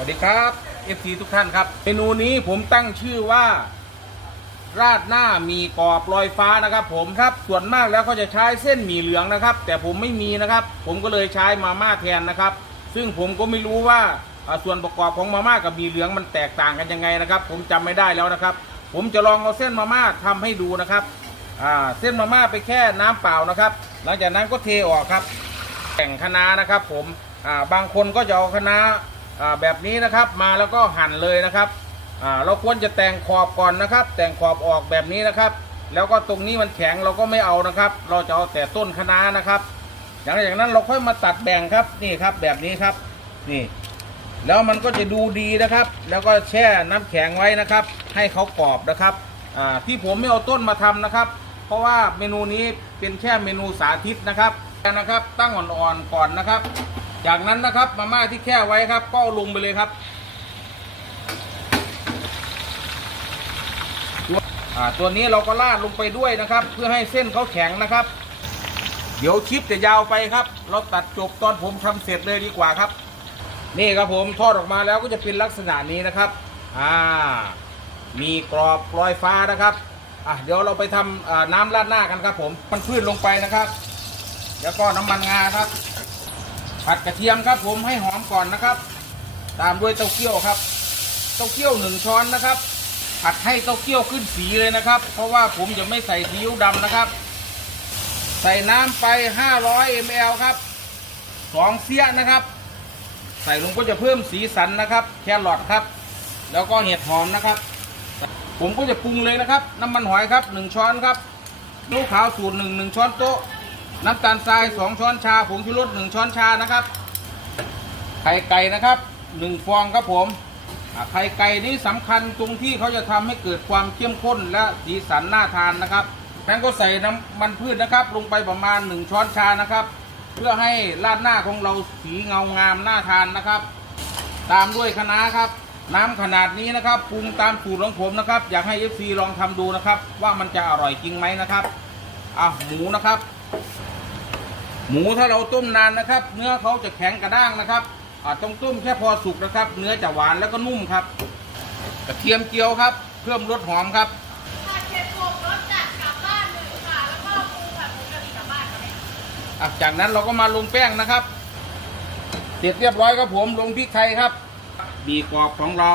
วัสดีครับ FC ทุกท่านครับ เมนูนี้ผมตั้งชื่อว่า ราดหน้ามีกรอบลอยฟ้านะครับ ผมครับส่วนมากแล้วก็จะใช้เส้นหมี่เหลืองนะครับ แต่ผมไม่มีนะครับ ผมก็เลยใช้มาม่าแทนนะครับ ซึ่งผมก็ไม่รู้ว่าส่วนประกอบของมาม่ากับหมี่เหลืองมันแตกต่างกันยังไงนะครับ ผมจำไม่ได้แล้วนะครับ ผมจะลองเอาเส้นมาม่าทำให้ดูนะครับเส้นมาม่าไปแค่น้ำเปล่านะครับ หลังจากนั้นก็เทออกครับแต่งคะน้านะครับ ผมบางคนก็จะเอาคะน้า แบบนี้นะครับมาแล้วก็หั่นเลยนะครับอ่าเราควรจะแต่งขอบก่อนนะครับ แต่งขอบออกแบบนี้นะครับ แล้วก็ตรงนี้มันแข็งเราก็ไม่เอานะครับ เราจะเอาแต่ต้นคะน้านะครับหลังจากนั้นเราค่อยมาตัดแบ่งครับนี่ครับแบบนี้ครับนี่ แล้วมันก็จะดูดีนะครับ แล้วก็แช่น้ำแข็งไว้นะครับ ให้เขากรอบนะครับอ่าที่ผมไม่เอาต้นมาทำนะครับ เพราะว่าเมนูนี้เป็นแค่เมนูสาธิตนะครับนะครับ ตั้งอ่อนๆก่อนนะครับ จากนั้นนะครับมาม่าที่แช่ไว้ครับ ก็ลงไปเลยครับตัวนี้เราก็ราดลงไปด้วยนะครับ เพื่อให้เส้นเขาแข็งนะครับ เดี๋ยวคลิปจะยาวไปครับ เราตัดจบตอนผมทำเสร็จเลยดีกว่าครับ นี่ครับผมทอดออกมาแล้วก็จะเป็นลักษณะนี้นะครับอ่ามีกรอบลอยฟ้านะครับอะเดี๋ยวเราไปทำอ่าน้ำราดหน้ากันครับผมมันพืชลงไปนะครับ แล้วก็น้ำมันงาครับ ผัดกระเทียมครับผมให้หอมก่อนนะครับ ตามด้วยเต้าเจี้ยวครับ เต้าเจี้ยวหนึ่งช้อนนะครับ ผัดให้เต้าเจี้ยวขึ้นสีเลยนะครับ เพราะว่าผมจะไม่ใส่ซีอิ๊วดำนะครับ ใส่น้ำไป 500 ml ครับสองเสี้ยนะครับ ใส่ลงก็จะเพิ่มสีสันนะครับ แครอทครับ แล้วก็เห็ดหอมนะครับ ผมก็จะปรุงเลยนะครับ น้ำมันหอยครับหนึ่งช้อนครับลูกขาวสูตรหนึ่งหนึ่งช้อนโต๊ะ น้ำตาลทรายสองช้อนชาผงชูรสหนึ่งช้อนชานะครับ ไข่ไก่นะครับหนึ่งฟองครับผมไข่ไก่นี้สำคัญตรงที่เขาจะทำให้เกิดความเข้มข้นและสีสันน่าทานนะครับนั้นก็ใส่น้ำมันพืชนะครับ ลงไปประมาณหนึ่งช้อนชานะครับ เพื่อให้ราดหน้าของเราสีเงางามน่าทานนะครับ ตามด้วยคะน้าครับ น้ำขนาดนี้นะครับปรุงตามสูตรของผมนะครับ อยากให้ FC ลองทำดูนะครับ ว่ามันจะอร่อยจริงไหมนะครับอะหมูนะครับ หมูถ้าเราต้มนานนะครับ เนื้อเขาจะแข็งกระด้างนะครับต้องต้มแค่พอสุกนะครับ เนื้อจะหวานแล้วก็นุ่มครับ กระเทียมเจียวครับ เพิ่มรสหอมครับผัดเผ็ดบวกรสจัดกลับบ้านหนึ่งค่ะแล้วก็ปูผัดผงกะหรี่กลับบ้านครับอะจากนั้นเราก็มาลงแป้งนะครับเสร็จเรียบร้อยครับผมลงพริกไทยครับบีกรอบของเรา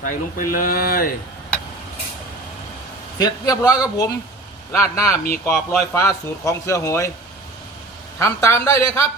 ใส่ลงไปเลย เสร็จเรียบร้อยครับผม ราดหน้ามีกรอบลอยฟ้าสูตรของเสือโหย ทำตามได้เลยครับ